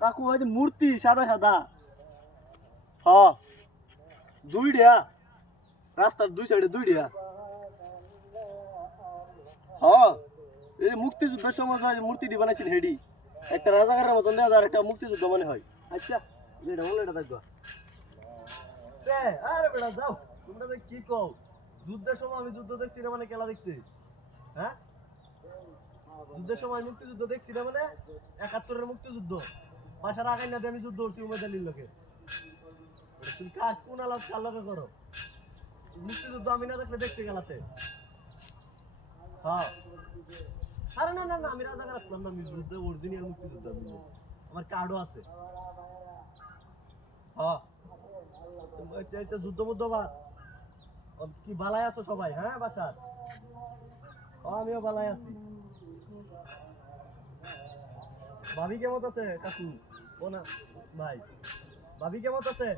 কাকু মূর্তি সাদা সাদা হ্যাঁ দুইটা রাস্তার দুই সাইডে দুইটা হ্যাঁ এই মুক্তিযুদ্ধের সময় মূর্তিটি বানাইছিল হেডি একটা রাজাকারের মতন দেওয়া আর একটা মুক্তিযুদ্ধ মনে হয়। আচ্ছা এটা বলে এটা দেখবা আরে বেটা যাও তোমরা কি কও যুদ্ধের সময় আমি যুদ্ধ দেখছি না মানে খেলা দেখছি হ্যাঁ যুদ্ধের সময় মুক্তিযুদ্ধ দেখছি না মানে ৭১-এর মুক্তিযুদ্ধ বাসার আগাই না আমি যুদ্ধ করছি উমেদ আলীর লোকে তুমি কাজ কোন আলাপ কার লোকে করো মুক্তিযুদ্ধ আমি না দেখলে দেখতে গেলাতে হ্যাঁ আরে না না না আমি রাজাকার আসলাম না আমি যুদ্ধ অরিজিনাল মুক্তিযুদ্ধ আমার কার্ডও আছে হ্যাঁ যুদ্ধ মধ্যে কি বালাই আছো সবাই হ্যাঁ বাসার আমিও বালাই আছি ভাবি কেমন আছে কাকু ও না ভাই ভাবি কেমন আছে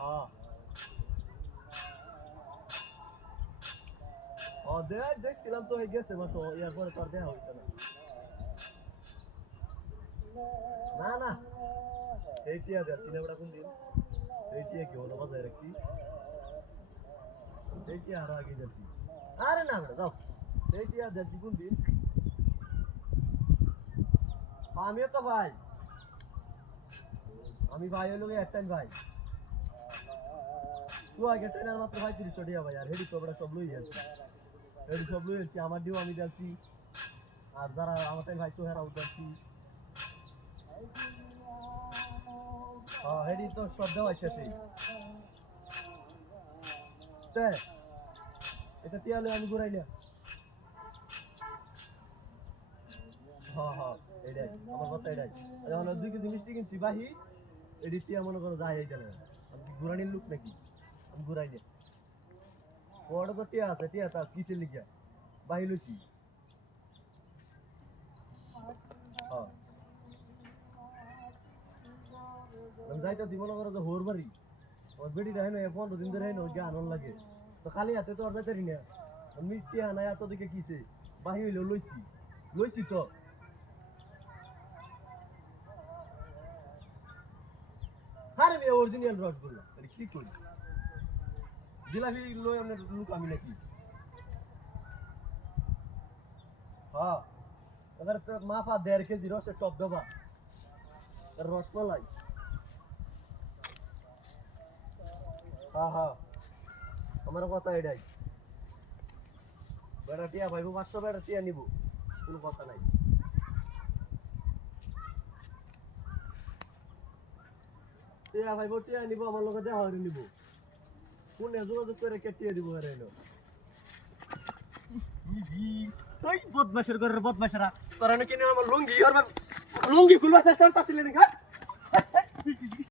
হ্যাঁ ও দেখছিলাম তো হয়ে গেছে মাত্র ইয়ার পরে তোর দেওয়া হয়েছে না না এইটি আছে সিনেমাটা কোন দিন এইটি কি হলো বাজায় রাখছি এইটি আরো আগে যাচ্ছি আরে না বেটা যাও এইটি আর যাচ্ছি কোন দিন আমিও তো ভাই আমি ভাই হইল একটাই ভাই তুই আগে ট্রেনের মাত্র ভাই ৩০ টাকা ভাই আর হেডি তো আমরা সব লই যাচ্ছি হেডি সব লই যাচ্ছি আমার দিও আমি যাচ্ছি আর যারা আমাদের ভাই তো হেরাও যাচ্ছি হেডি তো সব দেওয়া শেষে এটা টিয়ালে আমি ঘুরাইলাম হ্যাঁ হ্যাঁ এটাই আমার কথা এটাই এখন ২ কেজি মিষ্টি কিনছি বাহি এটি টিয়া মনে করো যায় এইটা আমি কি ঘুরানির লুক নাকি আমি ঘুরাই নে ওটা তো টিয়া আছে টিয়া তা কিসের লিখিয়া বাহি লুচি হ্যাঁ আমি যাইতেছি মনে করো যে হোর বাড়ি ওর বেটিটা হয় না ১৫ দিন ধরে হয় না ওই আনন্দ লাগে তো খালি হাতে তো আর যাইতারি না মিষ্টি হানায় এত দিকে কিসে বাহি হইলেও লইছি তো আরে মেয়ে অরিজিনাল রসগোল্লা কি করি জিলাপি লই আমরা লুক আমি নাকি হ্যাঁ এবার মাফা ১.৫ কেজি রসের টপ দেবা রসমালাই হ্যাঁ হ্যাঁ আমার কথা এটাই বেড়া টিয়া ভাইবো ৫০০ বেড়া টিয়া নিব কোনো কথা নাই টিয়া ভাইবো টিয়া নিব আমার লোকে দেওয়া হয়ে নিব কোন যোগাযোগ করে কেটিয়ে দিব এর এলো ওই বদমাশের ঘরের বদমাশেরা তোরা নাকি আমার লুঙ্গি খুলবার চেষ্টা করতেছিলেন